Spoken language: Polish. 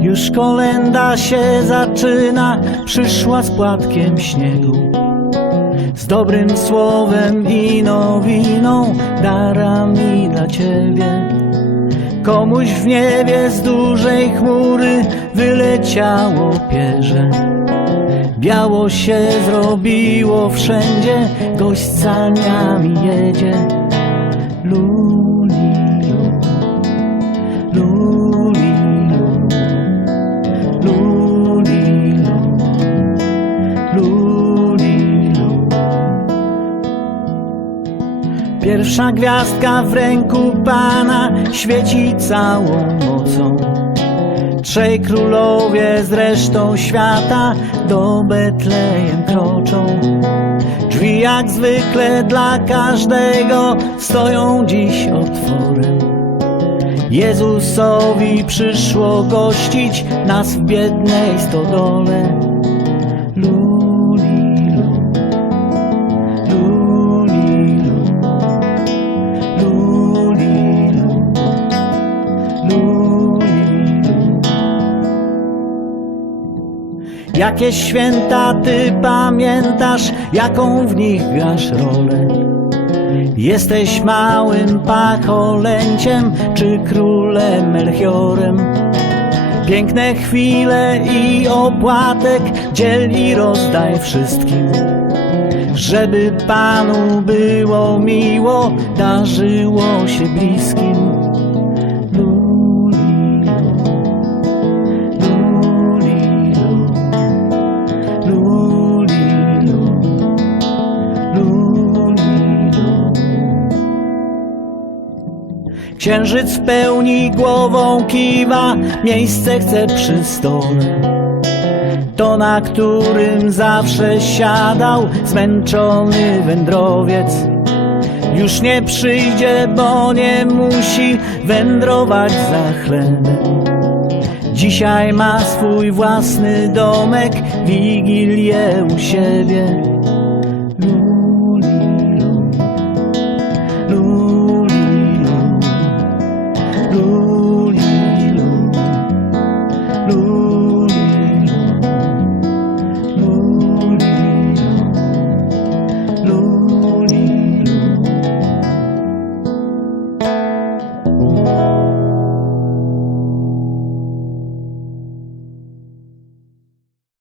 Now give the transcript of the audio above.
Już kolenda się zaczyna, przyszła z płatkiem śniegu. Z dobrym słowem i nowiną, darami dla ciebie. Komuś w niebie z dużej chmury wyleciało pierze. Biało się zrobiło wszędzie, gość saniami jedzie. Lulilu, Pierwsza gwiazdka w ręku Pana świeci całą mocą. Trzej królowie z resztą świata do Betlejem kroczą. Drzwi jak zwykle dla każdego stoją dziś otworem. Jezusowi przyszło gościć nas w biednej stodole. Lulilu, Jakie święta ty pamiętasz, jaką w nich grasz rolę? Jesteś małym pacholęciem, czy królem Melchiorem? Piękne chwile i opłatek dziel i rozdaj wszystkim. Żeby Panu było miło, darzyło się bliskim. Księżyc w pełni głową kiwa, miejsce chce przy stole. To, na którym zawsze siadał zmęczony wędrowiec. Już nie przyjdzie, bo nie musi wędrować za chlebem. Dzisiaj ma swój własny domek, wigilię u siebie. Senhor.